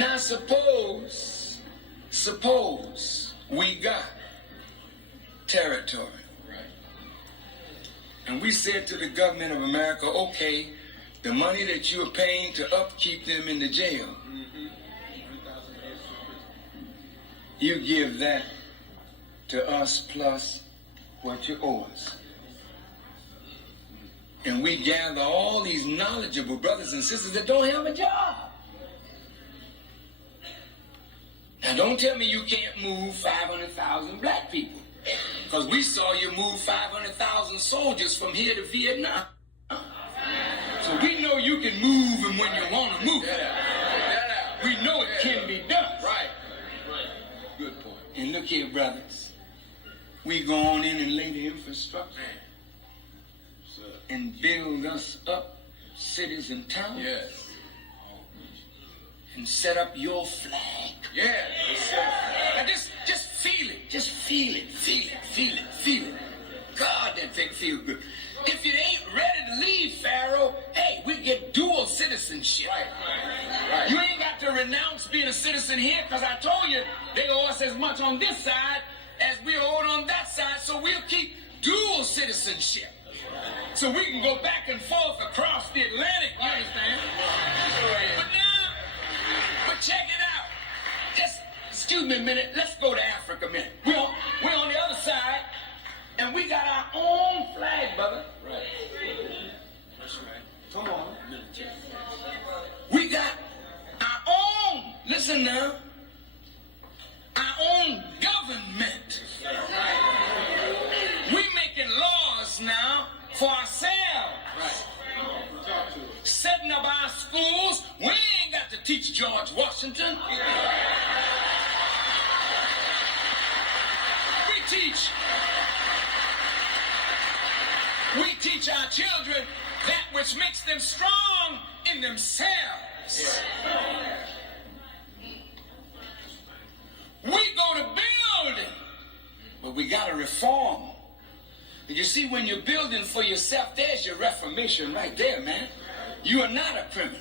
Now suppose we got territory. And we said to the government of America, okay, the money that you're paying to upkeep them in the jail, you give that to us plus what you owe us. And we gather all these knowledgeable brothers and sisters that don't have a job. Now don't tell me you can't move 500,000 black people. Because we saw you move 500,000 soldiers from here to Vietnam. So we know you can move them when you want to move them. We know it can be done. Right. Good point. And look here, brothers. We go on in and lay the infrastructure and build us up cities and towns. Yes. And set up your flag. Yes. Now just feel it. Just feel it. Feel it. God, that thing feel good. If you ain't ready to leave, Pharaoh, hey, we get dual citizenship. Right. You ain't got to renounce being a citizen here, because I told you they owe us as much on this side as we owe on that side, so we'll keep dual citizenship. So we can go back and forth across the Atlantic, you understand? But check it out. Just, excuse me a minute, let's go to Africa a minute. We're on the other side, and we got our own flag, brother. Right. That's right. Come on. We got our own, listen now, our own government. We making laws now for ourselves. Right. Setting up our schools. We ain't got to teach George Washington. We teach our children that which makes them strong in themselves. We go to building, but we got to reform. You see, when you're building for yourself, there's your reformation right there, man. You are not a criminal.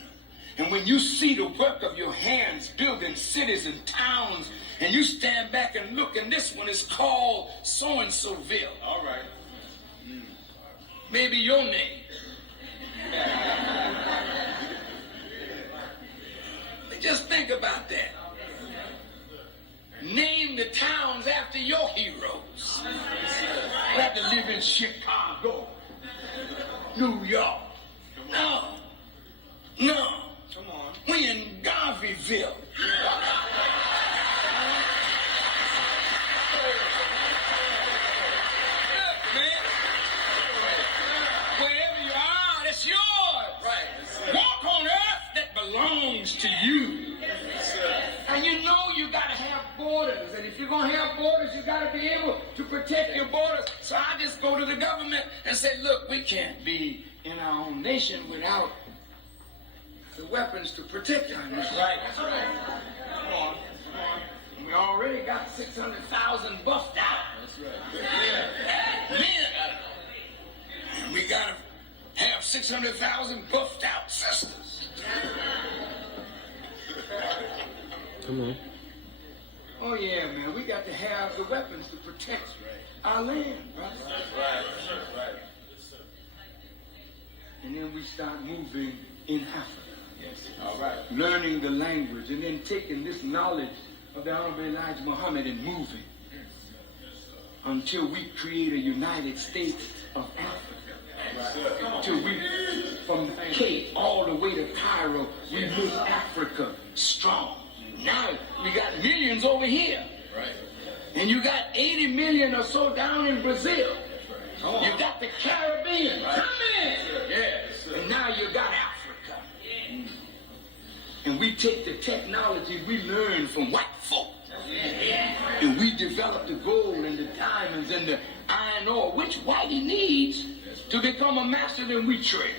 And when you see the work of your hands building cities and towns, and you stand back and look, and this one is called so-and-so-ville. All right. Maybe your name. Just think about that. Name the towns after your heroes. You have to live in Chicago, New York. No. Come on. We in Garveyville. Belongs to you. And you know you got to have borders. And if you're going to have borders, you got to be able to protect your borders. So I just go to the government and say, look, we can't be in our own nation without the weapons to protect our nation. Right. That's right. Come on. We already got 600,000 buffed out. That's right. Men. And we got to have 600,000 buffed out sisters. Come on. Oh yeah, man. We got to have the weapons to protect our land, brother. Right. And then we start moving in Africa. Yes. All right. Learning the language, and then taking this knowledge of the Honorable Elijah Muhammad and moving until we create a United States of Africa. Till we, from Cape all the way to Cairo, we make Africa strong. Now we got millions over here. Right. And you got 80 million or so down in Brazil. Right. You got the Caribbean. Right. Come in. Yes. And now you got Africa. And we take the technology we learned from white folk. And we develop the gold and the diamonds and the iron ore, which whitey needs to become a master, then we trade.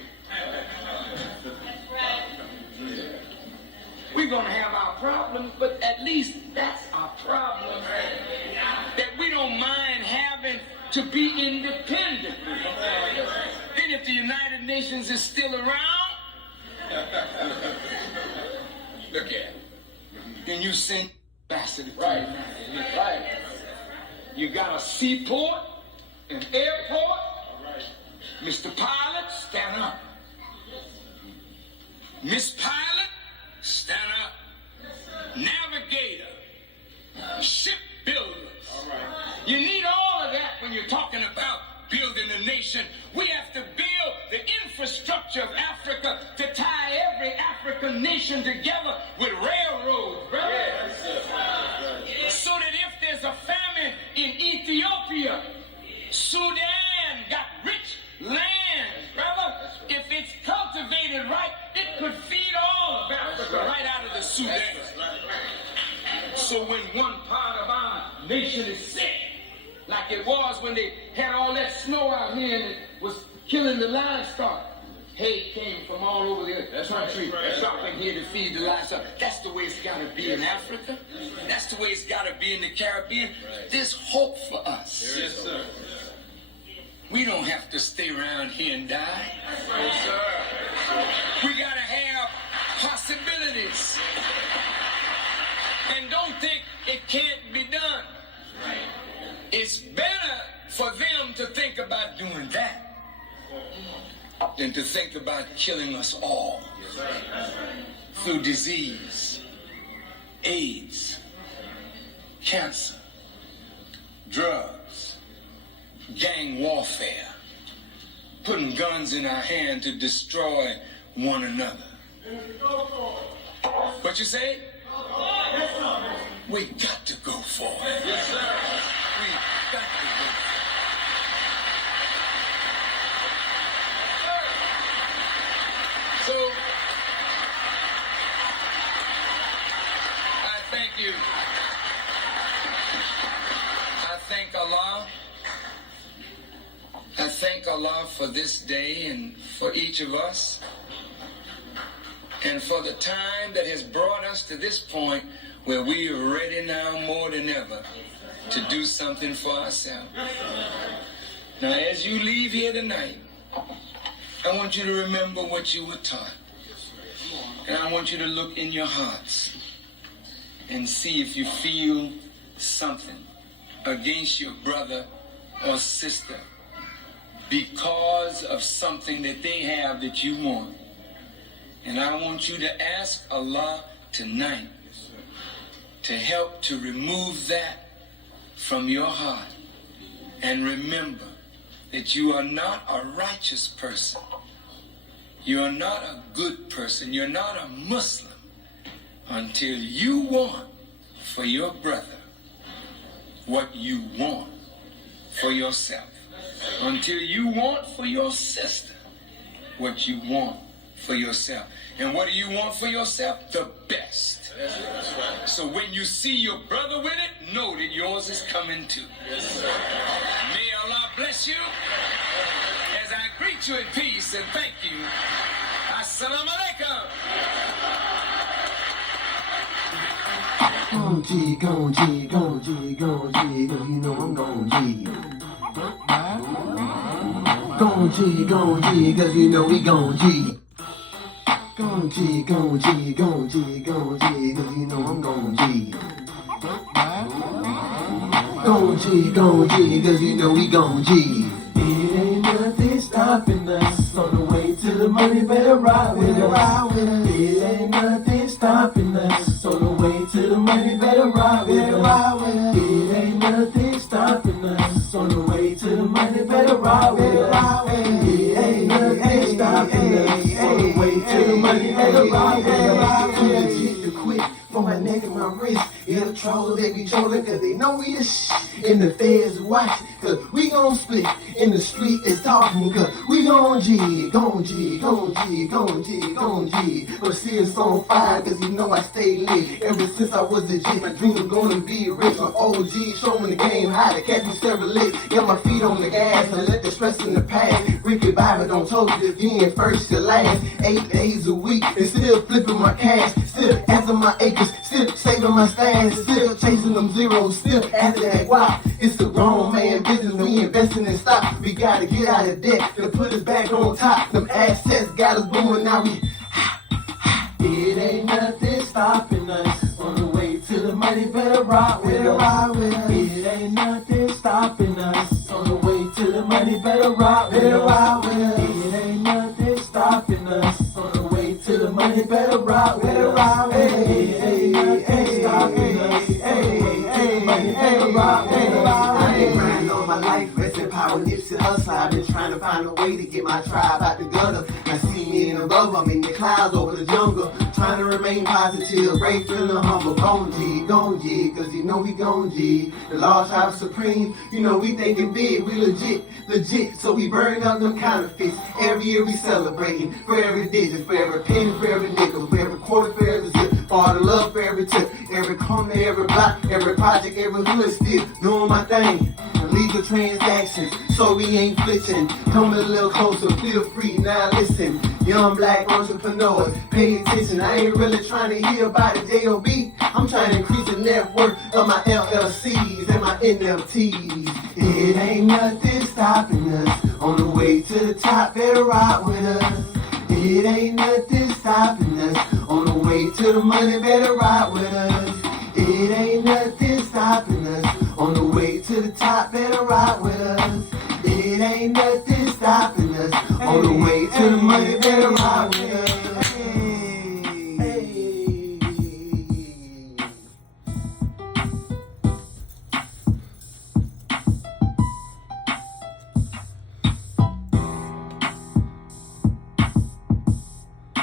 We're going to have our problems, but at least that's our problem. That we don't mind having to be independent. And if the United Nations is still around, Look at it. then you send ambassador. Right. Right. You got a seaport, an airport. All right. Mr. Pilot, stand up. Miss Pilot, stand up. Navigator, shipbuilders. All right. You need all of that when you're talking about building a nation. We have to build the infrastructure of Africa to tie every African nation together with railroads, brother. Yes, So that if there's a famine in Ethiopia, Sudan got rich land, brother. If it's cultivated right, it could feed all of Africa right out of the Sudan. So when one part of our nation is sick, like it was when they had all that snow out here and it was killing the livestock, hay came from all over the country, dropping here to feed the livestock. That's the way it's got to be in Africa. That's the way it's got to be in the Caribbean. There's hope for us. Yes, sir. We don't have to stay around here and die. Yes, sir. We got to have possibilities. And don't think it can't be done. It's better for them to think about doing that than to think about killing us all through disease, AIDS, cancer, drugs, gang warfare, putting guns in our hand to destroy one another. What you say? We got to go for it. Yes, sir. We got to go for it. So, I thank you. I thank Allah. I thank Allah for this day and for each of us, and for the time that has brought us to this point where we are ready now more than ever to do something for ourselves. Now, as you leave here tonight, I want you to remember what you were taught. And I want you to look in your hearts and see if you feel something against your brother or sister because of something that they have that you want. And I want you to ask Allah tonight to help to remove that from your heart. And remember that you are not a righteous person. You are not a good person. You're not a Muslim until you want for your brother what you want for yourself. Until you want for your sister what you want for yourself. And what do you want for yourself? The best. That's right. So when you see your brother with it, know that yours is coming too. Yes, sir. May Allah bless you as I greet you in peace and thank you. Assalamu alaikum. Gon' G, gon' G, gon' G, gon' G, cause you know I'm gon' G. Gon' G, cause you know we gon' G. Gon' G, gon' G, gon' G, gon' G, cause you know I'm gon' G. Gon' G, cause you know we gon' G. It ain't nothing stopping us on the way to the money, better ride with us. It ain't nothing stopping us on the way to the money, better ride with us. It ain't nothing stopping us on the way to the money, better ride with us. It ain't nothing stopping us on the way to the money, better ride with us. Too legit to quit for my neck and my wrist. Yeah, trolls, they be trolling cause they know we the shit. And the feds watch cause we gon' split. In the street is talking cause we gon' G, gon' G, gon' G, gon' G, gon' G. But Sirius on fire cause you know I stay lit. Ever since I was a G, my dream was gonna be rich. My OG showing the game how to catch me several lit. Got my feet on the gas and let the stress in the past. Ricky Bobby don't told you you ain't first to last. 8 days a week and still flipping my cash. Still after my acres, still saving my stash. Still chasing them zeros, still after that guap. It's the grown man business, we investing in stock. We gotta get out of debt to put us back on top. Them assets got us booming, now we it ain't nothing stopping us on the way money, better rock with us. It ain't nothing stopping us. On the way to the money, better rock with us. It ain't nothing stopping us. On the way to the money, better rock with us. It ain't nothing stopping us. Better rock with us. I've been grinding all my life, resting power, Nipsey Hussle. I've been trying to find a way to get my tribe out the gutter. Now see me in the rubber, I'm in the clouds over the jungle, trying to remain positive, brave, feeling humble. Gon' G, cause you know we gon' G. The Lord Tribe Supreme, you know we thinking big, we legit. So we burn up them counterfeits. Every year we celebrating, for every digit, for every penny, for every nickel, for every quarter, for every zip, for all the love, for every tip, every corner, every block, every project, every hood, still doing my thing. Legal transactions, so we ain't flitching. Come a little closer, feel free, now listen. Young black entrepreneurs, pay attention. I ain't really trying to hear about the J.O.B. I'm trying to increase the net worth of my LLCs and my NFTs. It ain't nothing stopping us. On the way to the top, better ride with us. It ain't nothing stopping us. On the way to the money, better ride with us. It ain't nothing stopping us. On the way to the top, better ride with us. It ain't nothing stopping us. On the way to the money, better ride with us.